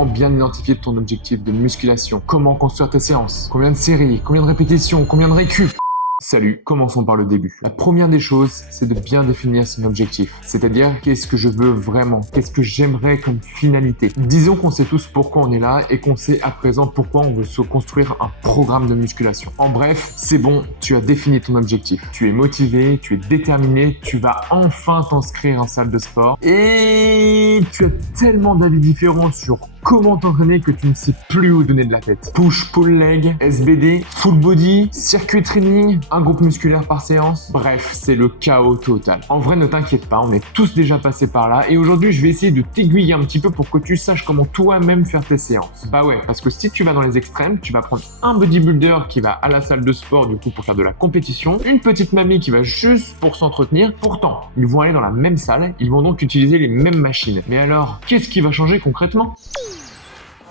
comment bien identifier ton objectif de musculation, comment construire tes séances, combien de séries, combien de répétitions, combien de récup. Salut, commençons par le début. La première des choses, c'est de bien définir son objectif. C'est-à-dire, qu'est-ce que je veux vraiment? Qu'est-ce que j'aimerais comme finalité? Disons qu'on sait tous pourquoi on est là et qu'on sait à présent pourquoi on veut se construire un programme de musculation. En bref, c'est bon, tu as défini ton objectif. Tu es motivé, tu es déterminé, tu vas enfin t'inscrire en salle de sport et tu as tellement d'avis différents sur comment t'entraîner que tu ne sais plus où donner de la tête. Push, pull leg, SBD, full body, circuit training, un groupe musculaire par séance. Bref, c'est le chaos total. En vrai, ne t'inquiète pas, on est tous déjà passés par là et aujourd'hui, je vais essayer de t'aiguiller un petit peu pour que tu saches comment toi-même faire tes séances. Bah ouais, parce que si tu vas dans les extrêmes, tu vas prendre un bodybuilder qui va à la salle de sport du coup pour faire de la compétition, une petite mamie qui va juste pour s'entretenir. Pourtant, ils vont aller dans la même salle, ils vont donc utiliser les mêmes machines. Mais alors, qu'est-ce qui va changer concrètement ?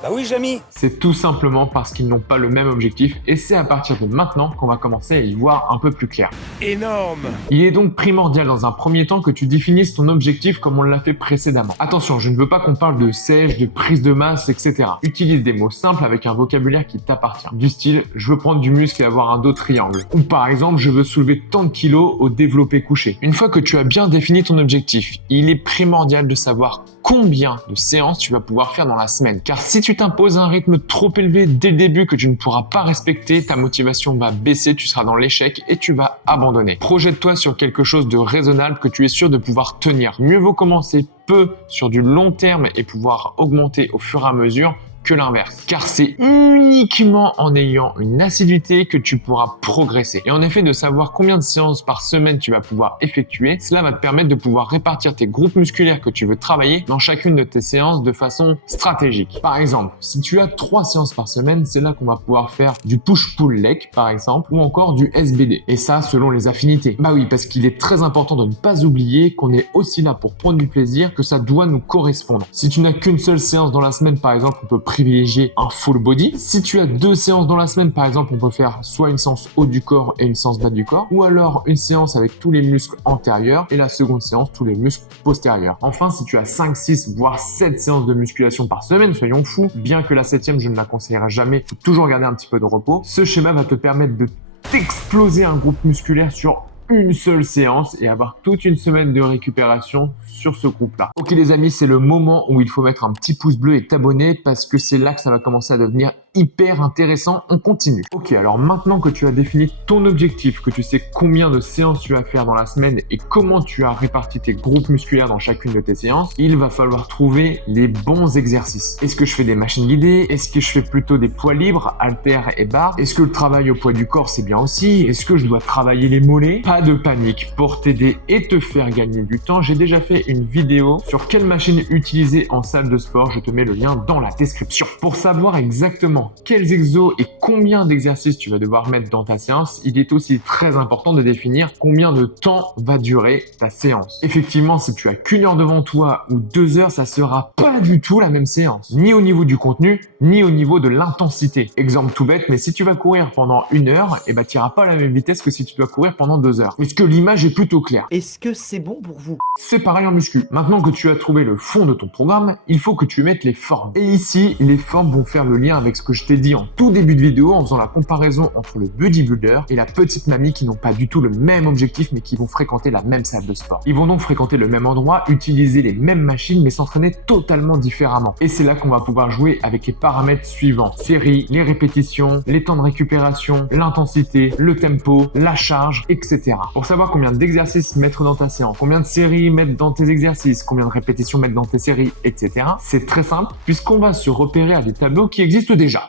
Bah oui, Jamy. C'est tout simplement parce qu'ils n'ont pas le même objectif et c'est à partir de maintenant qu'on va commencer à y voir un peu plus clair. Énorme. Il est donc primordial dans un premier temps que tu définisses ton objectif comme on l'a fait précédemment. Attention, je ne veux pas qu'on parle de sèche, de prise de masse, etc. Utilise des mots simples avec un vocabulaire qui t'appartient. Du style, je veux prendre du muscle et avoir un dos triangle. Ou par exemple, je veux soulever tant de kilos au développé couché. Une fois que tu as bien défini ton objectif, il est primordial de savoir combien de séances tu vas pouvoir faire dans la semaine. Car si tu t'imposes un rythme trop élevé dès le début que tu ne pourras pas respecter, ta motivation va baisser, tu seras dans l'échec et tu vas abandonner. Projette-toi sur quelque chose de raisonnable que tu es sûr de pouvoir tenir. Mieux vaut commencer peu sur du long terme et pouvoir augmenter au fur et à mesure que l'inverse. Car c'est uniquement en ayant une assiduité que tu pourras progresser. Et en effet, de savoir combien de séances par semaine tu vas pouvoir effectuer, cela va te permettre de pouvoir répartir tes groupes musculaires que tu veux travailler dans chacune de tes séances de façon stratégique. Par exemple, si tu as 3 séances par semaine, c'est là qu'on va pouvoir faire du push-pull leg, par exemple, ou encore du SBD. Et ça, selon les affinités. Bah oui, parce qu'il est très important de ne pas oublier qu'on est aussi là pour prendre du plaisir, que ça doit nous correspondre. Si tu n'as qu'une seule séance dans la semaine, par exemple, on peut privilégier un full body. Si tu as 2 séances dans la semaine, par exemple, on peut faire soit une séance haut du corps et une séance bas du corps, ou alors une séance avec tous les muscles antérieurs et la seconde séance, tous les muscles postérieurs. Enfin, si tu as 5, 6, voire 7 séances de musculation par semaine, soyons fous, bien que la 7e, je ne la conseillerais jamais, faut toujours garder un petit peu de repos, ce schéma va te permettre de t'exploser un groupe musculaire sur une seule séance et avoir toute une semaine de récupération sur ce groupe-là. Ok les amis, c'est le moment où il faut mettre un petit pouce bleu et t'abonner parce que c'est là que ça va commencer à devenir hyper intéressant. On continue. Ok, alors maintenant que tu as défini ton objectif, que tu sais combien de séances tu vas faire dans la semaine et comment tu as réparti tes groupes musculaires dans chacune de tes séances, il va falloir trouver les bons exercices. Est-ce que je fais des machines guidées? Est-ce que je fais plutôt des poids libres, haltères et barres? Est-ce que le travail au poids du corps c'est bien aussi? Est-ce que je dois travailler les mollets? Pas de panique, pour t'aider et te faire gagner du temps, j'ai déjà fait une vidéo sur quelle machine utiliser en salle de sport. Je te mets le lien dans la description. Pour savoir exactement quels exos et combien d'exercices tu vas devoir mettre dans ta séance, il est aussi très important de définir combien de temps va durer ta séance. Effectivement, si tu as qu'une heure devant toi ou 2 heures, ça sera pas du tout la même séance, ni au niveau du contenu, ni au niveau de l'intensité. Exemple tout bête, mais si tu vas courir pendant 1 heure, et tu n'iras pas à la même vitesse que si tu dois courir pendant 2 heures. Est-ce que l'image est plutôt claire? Est-ce que c'est bon pour vous? C'est pareil en muscu. Maintenant que tu as trouvé le fond de ton programme, il faut que tu mettes les formes. Et ici, les formes vont faire le lien avec ce que je t'ai dit en tout début de vidéo en faisant la comparaison entre le bodybuilder et la petite mamie qui n'ont pas du tout le même objectif mais qui vont fréquenter la même salle de sport. Ils vont donc fréquenter le même endroit, utiliser les mêmes machines mais s'entraîner totalement différemment. Et c'est là qu'on va pouvoir jouer avec les paramètres suivants. Série, les répétitions, les temps de récupération, l'intensité, le tempo, la charge, etc. Pour savoir combien d'exercices mettre dans ta séance, combien de séries mettre dans tes exercices, combien de répétitions mettre dans tes séries, etc. C'est très simple puisqu'on va se repérer à des tableaux qui existent déjà.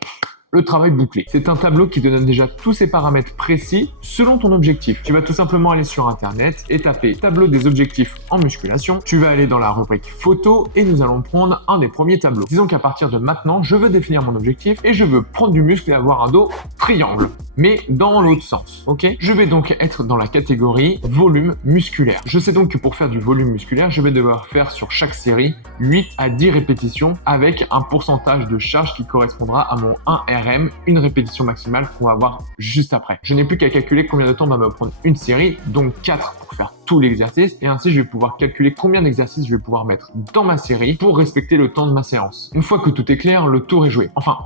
Le travail bouclé. C'est un tableau qui te donne déjà tous ces paramètres précis selon ton objectif. Tu vas tout simplement aller sur internet et taper tableau des objectifs en musculation. Tu vas aller dans la rubrique photo et nous allons prendre un des premiers tableaux. Disons qu'à partir de maintenant, je veux définir mon objectif et je veux prendre du muscle et avoir un dos triangle, mais dans l'autre sens. Ok? Je vais donc être dans la catégorie volume musculaire. Je sais donc que pour faire du volume musculaire, je vais devoir faire sur chaque série 8 à 10 répétitions avec un pourcentage de charge qui correspondra à mon 1 R RM, une répétition maximale qu'on va voir juste après. Je n'ai plus qu'à calculer combien de temps va me prendre une série, donc 4 pour faire tout l'exercice, et ainsi je vais pouvoir calculer combien d'exercices je vais pouvoir mettre dans ma série pour respecter le temps de ma séance. Une fois que tout est clair, le tour est joué. Enfin,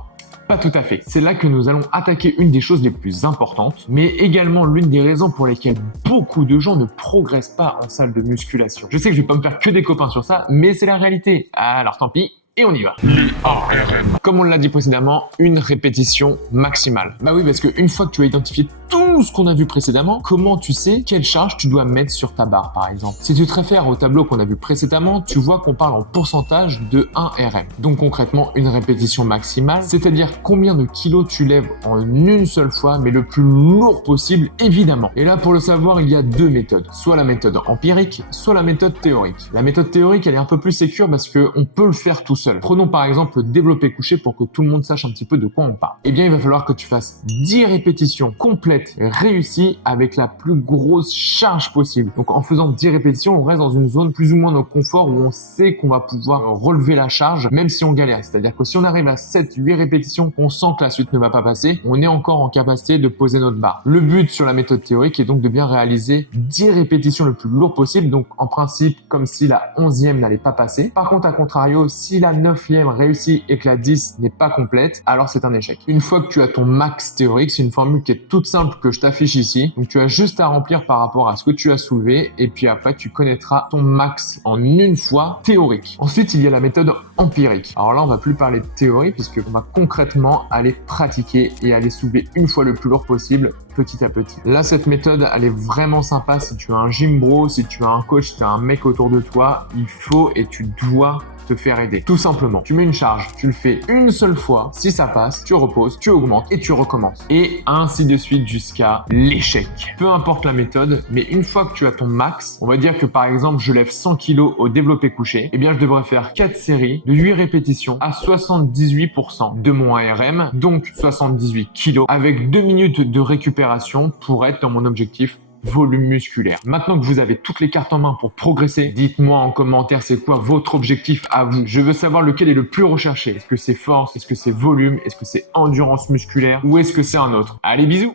pas tout à fait. C'est là que nous allons attaquer une des choses les plus importantes, mais également l'une des raisons pour lesquelles beaucoup de gens ne progressent pas en salle de musculation. Je sais que je vais pas me faire que des copains sur ça, mais c'est la réalité. Alors tant pis. Et on y va. Les ARM. Comme on l'a dit précédemment, une répétition maximale. Bah oui, parce qu'une fois que tu as identifié tout ce qu'on a vu précédemment, comment tu sais quelle charge tu dois mettre sur ta barre, par exemple? Si tu te réfères au tableau qu'on a vu précédemment, tu vois qu'on parle en pourcentage de 1 RM. Donc concrètement, une répétition maximale, c'est-à-dire combien de kilos tu lèves en une seule fois, mais le plus lourd possible, évidemment. Et là, pour le savoir, il y a deux méthodes. Soit la méthode empirique, soit la méthode théorique. La méthode théorique, elle est un peu plus sécure parce qu'on peut le faire tout seul. Prenons par exemple le développé couché pour que tout le monde sache un petit peu de quoi on parle. Eh bien, il va falloir que tu fasses 10 répétitions complètes réussies avec la plus grosse charge possible. Donc en faisant 10 répétitions, on reste dans une zone plus ou moins de confort où on sait qu'on va pouvoir relever la charge même si on galère. C'est-à-dire que si on arrive à 7-8 répétitions, on sent que la suite ne va pas passer, on est encore en capacité de poser notre barre. Le but sur la méthode théorique est donc de bien réaliser 10 répétitions le plus lourd possible, donc en principe comme si la 11e n'allait pas passer. Par contre, à contrario, si la 9e réussit et que la 10 n'est pas complète, alors c'est un échec. Une fois que tu as ton max théorique, c'est une formule qui est toute simple que je t'affiche ici. Donc tu as juste à remplir par rapport à ce que tu as soulevé et puis après tu connaîtras ton max en une fois théorique. Ensuite, il y a la méthode empirique. Alors là, on va plus parler de théorie puisque on va concrètement aller pratiquer et aller soulever une fois le plus lourd possible petit à petit. Là, cette méthode, elle est vraiment sympa si tu as un gym bro, si tu as un coach, si tu as un mec autour de toi, il faut et tu dois te faire aider. Tout simplement, tu mets une charge, tu le fais une seule fois, si ça passe, tu reposes, tu augmentes et tu recommences. Et ainsi de suite jusqu'à l'échec. Peu importe la méthode, mais une fois que tu as ton max, on va dire que par exemple, je lève 100 kg au développé couché, eh bien je devrais faire 4 séries de 8 répétitions à 78% de mon ARM, donc 78 kg, avec 2 minutes de récupération pour être dans mon objectif volume musculaire. Maintenant que vous avez toutes les cartes en main pour progresser, dites-moi en commentaire c'est quoi votre objectif à vous. Je veux savoir lequel est le plus recherché. Est-ce que c'est force? Est-ce que c'est volume? Est-ce que c'est endurance musculaire? Ou est-ce que c'est un autre? Allez, bisous!